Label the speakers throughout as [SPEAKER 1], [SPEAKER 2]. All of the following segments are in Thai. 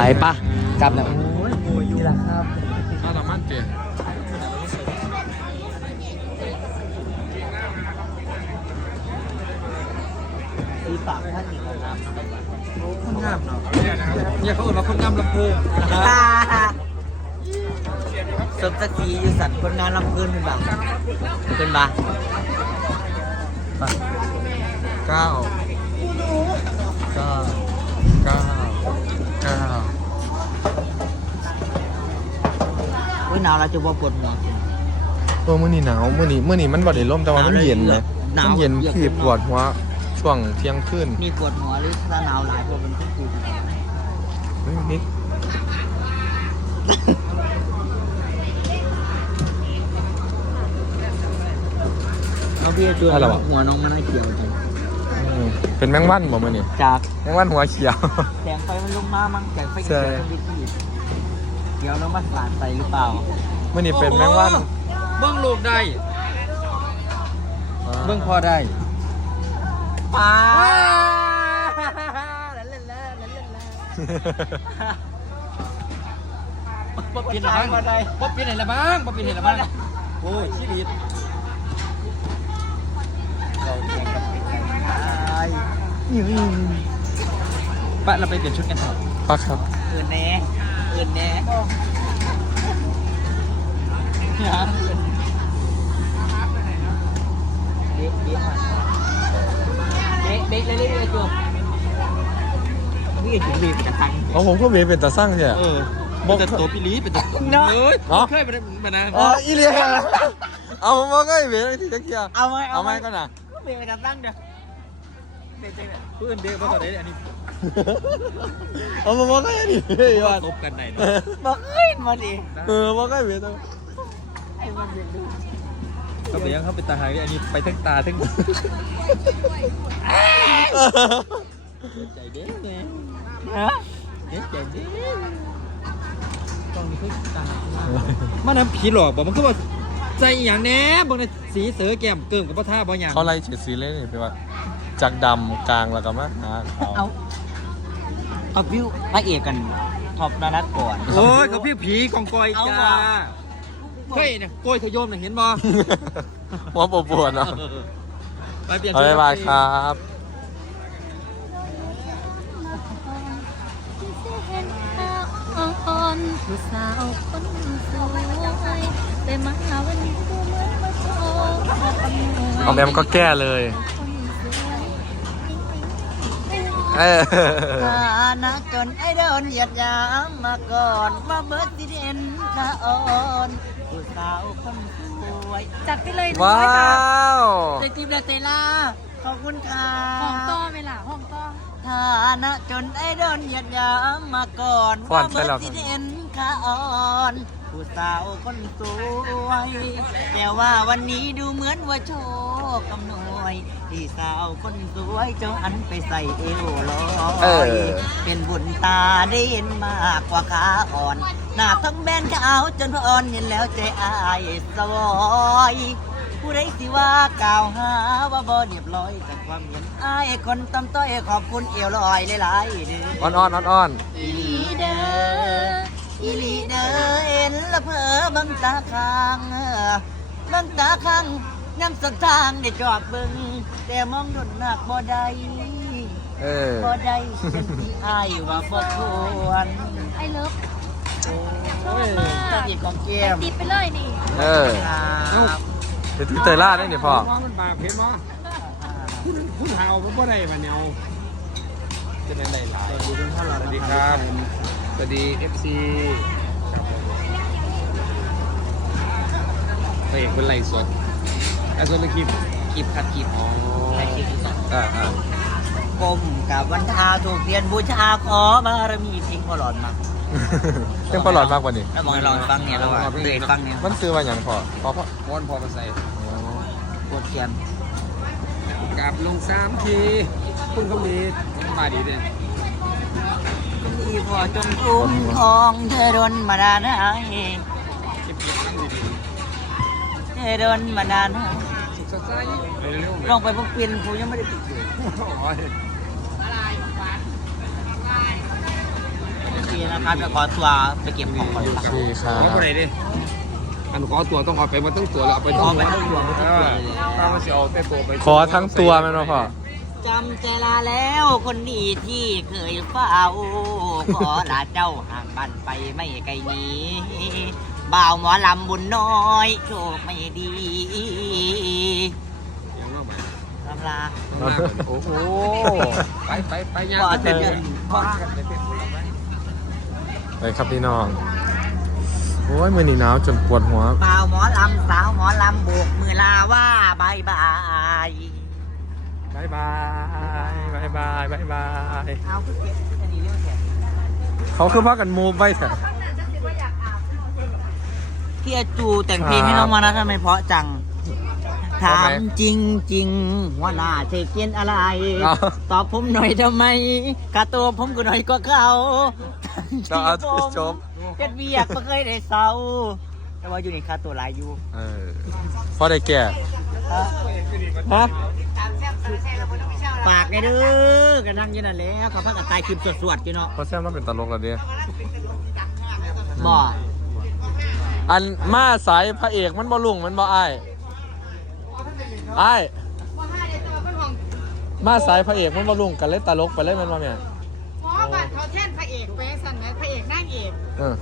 [SPEAKER 1] ปะกลับแล้วนี่แหละครับ
[SPEAKER 2] ถ้าเรามั่นเจน
[SPEAKER 1] ตีปากท่านอีกครับ
[SPEAKER 2] คนงามเนาะเนี่ยเขาเอ่ยว่าคนงามลำเพลิน
[SPEAKER 1] สมศักดิ์ศรีอยู่สัตว์คนงานลำพื้นเป็นบ้าเป็นบ้า
[SPEAKER 2] เก้า
[SPEAKER 1] ก็
[SPEAKER 2] เก้าเก้า
[SPEAKER 1] หนาวเราจะว่าปวดหัว
[SPEAKER 2] มื้อนี้หนาวมื้อนี้มันบ่ได้ร่มแต่ว่ามันเย็นนะมันเย็นคือปวดหัวช่วงเที่ยงคืน
[SPEAKER 1] มีปวดหัวหรือถ้าหนาวหลายตัวเป็นทุกข์อยู่
[SPEAKER 2] นิด
[SPEAKER 1] เขาพี่จูนหัวน้องมันน่าเขียวจริง
[SPEAKER 2] เป็นแมงวันบ่มื้อนี้
[SPEAKER 1] จาก
[SPEAKER 2] แมงวันหัวเขียว
[SPEAKER 1] แสงไฟมันลงมามั้งแสงไฟเขียวเป็นวิธีเขียวแล้วมันสาดใส่หรือเปล่า
[SPEAKER 2] มื้อนี้เป็นแมงวัน
[SPEAKER 3] เบิ้งลูกได้เบิ้งพอได้
[SPEAKER 1] ป้า
[SPEAKER 3] ป๊อปปี้ไหนบ้างป๊อปปี้ไหนละบ้างป๊อปปี้ไหนละบ้างโอ้ยชีวิต
[SPEAKER 1] เราแข่งกับเป็นยังไง
[SPEAKER 3] ปะเราไปเปลี่ยนชุดกันเถอะ
[SPEAKER 2] ปักครับ
[SPEAKER 1] อื่นแน่เด็กเลยจูพี่ก็ถึงบีบกระทัง
[SPEAKER 2] อ๋อผมก็เวเป็นตาสร้างใช่
[SPEAKER 3] บอกแต่ตัวพี่ลีเป็นตัวเฮ้ยเคยไปได้มานะ
[SPEAKER 2] อ๋ออีเลียเอาผมว่าก็เวที่ตะเกียบ
[SPEAKER 1] เอาไหม
[SPEAKER 2] ก็น่ะ
[SPEAKER 1] บีบกระทังเด้อเด็ก
[SPEAKER 3] เพื่อนเด็กมาก่อนได้อันนี้
[SPEAKER 2] เอาผมว่าก็นี่เฮ้ยว่า
[SPEAKER 3] ตบกันไหน
[SPEAKER 1] บอกเฮ้ยมาดิ
[SPEAKER 2] ว่าก็เวต้อง
[SPEAKER 1] ไอ้มันเด็กดู
[SPEAKER 3] เขาไปยังเขาเป็นตาหายอันนี้ไปทั้งตาทั้งใจเด้งไง
[SPEAKER 1] ฮะ
[SPEAKER 3] ใจเด้งตอนนี้เขาตามันน้ำผีหลอกบอกมันก็ว่าใจอย่างแน่บางในสีเสือแก้มเกิมกับพ่อท่าบางอย่าง
[SPEAKER 2] เขาไล่เฉดสีเลยนี่แปลว่าจากดำกลางแล้วก็มาหาขาว
[SPEAKER 1] เอาวิวพระเอกกันท็อปนานัทก่อน
[SPEAKER 3] โอ้ยเขาพี่ผีกองกอยจ้าเฮ้ยเนี่ยกล้วยขยมเนี่ยเห็นบ่
[SPEAKER 2] หัวปวดเนาะ
[SPEAKER 3] ไปเปลี่ยน
[SPEAKER 2] บ๊ายบายครับ
[SPEAKER 4] ผู้สาวคนสวยแต่มาวันนี้ดูเหมือนว่าโชค
[SPEAKER 2] เอาแอมก็แก้เลย
[SPEAKER 1] ฐานะจนไอ้เดินเหยียดยามมาก่อนมาเบิร์ดที่เด่นกะอ่อนผู้สาวคนสวย
[SPEAKER 4] จัดไปเลย
[SPEAKER 2] ว้า
[SPEAKER 4] ค่ะ
[SPEAKER 2] ว
[SPEAKER 1] เตติมเดเตล่าขอบคุณค่ะ
[SPEAKER 4] ห้องต้อไหมล่ะห้องต้อ
[SPEAKER 1] ฐานะจนไอ้เดินเหยียดยามมาก่อนมาเบิร์ดที่เด่นกะอ่อนผู้สาวคนสวยแต่ว่าวันนี้ดูเหมือนว่าโชคกำนวยที่สาวคนสวยเจ้าอันไปใส่เอวลอยเป็นบุญตาได้เห็นมากกว่าขาอ่อน หน้าทั้งแบนขาวจนอ่อนเห็นแล้วใจอายสวอยผู้ใดสิว่ากล่าวหาว่าบ่เรียบร้อยจากความเห็นอายคนตำต้อยขอบคุณเอวลอยหลายๆเด้อ
[SPEAKER 2] อ้อน
[SPEAKER 1] อีหลีเด้ออีหลีเด้อเอ็นละเพอบังตาค้างบังตาค้างย้ำสักทางได้จอบเบิ่งแต่มองดุนหนักบ่ได้ บ่ได้ฉันที่อายว่าบ่ควร
[SPEAKER 4] ไอเลิฟ
[SPEAKER 1] โอ้ยตะกี้ของเกม
[SPEAKER 4] ติดไปเลยนี่
[SPEAKER 1] ครับ
[SPEAKER 2] เดี๋ยวที่เตยล่าได้เนี่ยพ่อ
[SPEAKER 3] ว่ามันบาปเห็นบ่คุณหาวผมบ่ได้มาแนวจะเป็นไรล่ะ
[SPEAKER 2] สวัสดีครับ สวัสดี FC
[SPEAKER 3] ไปเอกเป็นไรสดไอ้สดเป็นคลิป
[SPEAKER 1] คลิปครับคลิปใครคลิปที่สอง ก้มกับวันทาถูกเทียนบูชาขอบารมีทิ้งพอหลอนมา
[SPEAKER 2] ยังประหลอดมากกว่านี้
[SPEAKER 1] แล้วมองลองฟังเนี่ยระหว่างเตยฟังเนี่ย
[SPEAKER 2] มันซื้อมาอย่างพ่อพ่อ
[SPEAKER 3] วอนพอมาใส่
[SPEAKER 1] กดเทียน
[SPEAKER 3] กลับลง3 ทีคุณเขามีมาดีเนี่ย
[SPEAKER 1] ที่พ่อจงคุ้มครองเธอดนมานานให้
[SPEAKER 3] คลิปดี
[SPEAKER 1] เธอดนมานานให้
[SPEAKER 3] สุขสันต์ใจเร็ว
[SPEAKER 1] ลองไปพวกเปลี่ยนผมยังไม่ได้ติดเลย
[SPEAKER 3] ๆ
[SPEAKER 1] เคนะครับจะขอตัวไปเก็บของก่อน
[SPEAKER 2] โอ
[SPEAKER 1] นะ
[SPEAKER 2] เคครับ
[SPEAKER 3] ขอไปไหนดิอันขอตัวต้องเอาไปมาตั้งตัวแล้วเอาไป
[SPEAKER 1] ขอไปทั้งตัวไม่ต้องตัวเลย
[SPEAKER 3] ถ้ามันจะเอาแต่ตัวไป
[SPEAKER 2] ขอทั้งตัวแม่นบ่พ่อ
[SPEAKER 1] จำใจลาแล้วคนดีที่เคยเฝ้าขอลาเจ้าห่างบ้านไปไม่ไกลนี้บ่าวหมอลำบุญน้อยโชคไม่ดีลำลา
[SPEAKER 3] โอ้โหไปย่าง
[SPEAKER 1] ขอเถิดขอ
[SPEAKER 2] ไปครับพี่น้องโอ้ยมื้อนี้หนาวจนปวดหัว
[SPEAKER 1] บ่าวหมอลำสาวหมอลำโบกมือลาว่าบายบาย
[SPEAKER 2] บายบายบายบายบายบาย
[SPEAKER 1] เอาคือเก็บอันนี้เรื่องแค่
[SPEAKER 2] เขาคือพากันมูฟไปแท้
[SPEAKER 1] พี่อาจูแต่งเพลงให้น้องมานะทำไมเพราะจัง ถามจริงจริงๆว่าหน้าเทเกียนอะไร ตอบผมหน่อยทำไมค่าตัวผมก็หน่อยกว่าเขา
[SPEAKER 2] เราเอาทุกจบ
[SPEAKER 1] เก็ดเวียกไม่เคยได้เศร้า แต่ว่าอยู่ในค่าตัวหลายอยู่
[SPEAKER 2] พอได้แก่
[SPEAKER 1] ฮะฝากในเด้อกันนั่งอยืนนั่นแหล้วเขาพักกันตายคลิปสวดๆอยู่เนาะ
[SPEAKER 2] เพราะแซมเราเป็นตลกแล้วเด้
[SPEAKER 1] บ่
[SPEAKER 2] อันมาสายพระเอกมันบ่ลุงมันบ่อ้ายอ้ายมาสายพระเอกมันบ่ลุงกันเลยตลกไปเลยแมันบ่แม่
[SPEAKER 5] หมอบัตรเขาแท่นพระเอกไปสั่นไหมพระเอกนั่งเอก
[SPEAKER 2] เออ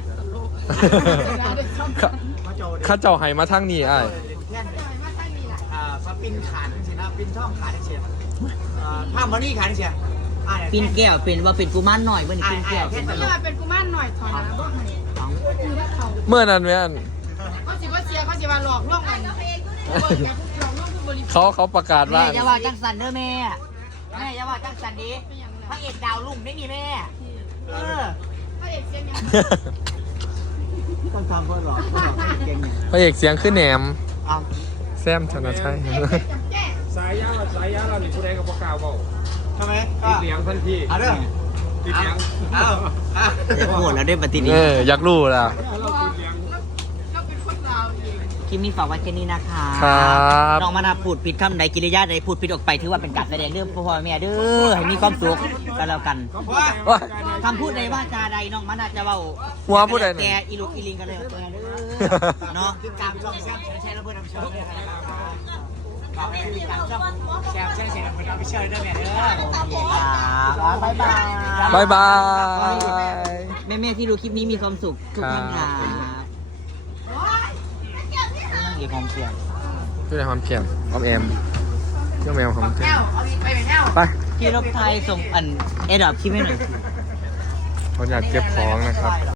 [SPEAKER 2] ข้าเจ้าให้มาทางนี้อ้าย
[SPEAKER 1] มาปินขาดเชียนะปินช่องขาดเชียภาพมันนี่ขาดเชียปินแก้วเป็นว่าเป็นกุมารหน่อยวันนี้ปินแก้ว
[SPEAKER 5] เห็นว่าเป็นกุมารหน่อยถอนนะบ้างนี่คือว่าเขา
[SPEAKER 2] เมื่อนั้นแม่น
[SPEAKER 5] เขาสิว่าเชียร์เขาสิว่าหลอกลวงกันหลอกลวงคือบริ
[SPEAKER 2] เขาประกาศว่า
[SPEAKER 1] แม่อย่าว่าจังสันเด้อแม่แม่อย่าว่าจังสันดิพระเอกดาวลุ่งได้นี่แม่
[SPEAKER 5] พระเอกเชียร์ยัง
[SPEAKER 1] ต้องทำเพื่อหรอเก่ง
[SPEAKER 2] พระเอกเสียงขึ้นแหนม
[SPEAKER 1] เอา
[SPEAKER 2] แซมธนชัย
[SPEAKER 3] สายยาเราหนึ่งผู้ใดกับพวกกาวเบา
[SPEAKER 1] ทำไม
[SPEAKER 3] ติดเหลียงทันที
[SPEAKER 1] เอาเด้อ
[SPEAKER 3] ติดเหลียง
[SPEAKER 1] โหดแล้วได้ปฏิทิน
[SPEAKER 2] อยากรู้ล่ะ
[SPEAKER 5] เราเป็นคนลาวเอง
[SPEAKER 1] คลิปนี้ฝากไว้แค่นี้นะคะ
[SPEAKER 2] ครับ
[SPEAKER 1] น้องมานาพูดผิดคำใดกิริยาใดพูดผิดออกไปถือว่าเป็นการแสดงเรื่องพ่อแม่เด้อให้มีความสุขกันแล้วกัน
[SPEAKER 2] ว่า
[SPEAKER 1] คำพูดใดว่าจาใดน้องมานาจะเว้า
[SPEAKER 2] หัวพูดใด
[SPEAKER 1] แกอีลูกอีลิงกันเลยแกเด้อเนาะคือการช่องแซมแชร์ระเบิดน้ำเชื่อเนี่ยครับการช่องแซมแชร์ระเบิดน้ำเชื่อด้วยแม่เด้อโอเคครับบ๊ายบาย
[SPEAKER 2] บายบาย
[SPEAKER 1] แม่ๆที่ดูคลิปนี้มีความสุขทุกท่านครับนั่งเก็บความเสี่ยง
[SPEAKER 2] ช่วยในความเพียรออมแอมเจ้าแมวความเพียรไป
[SPEAKER 1] พี่รบไทยส่งอันเอดอบคลิปให้หน่อย
[SPEAKER 2] เขาอยากเก็บของนะครับ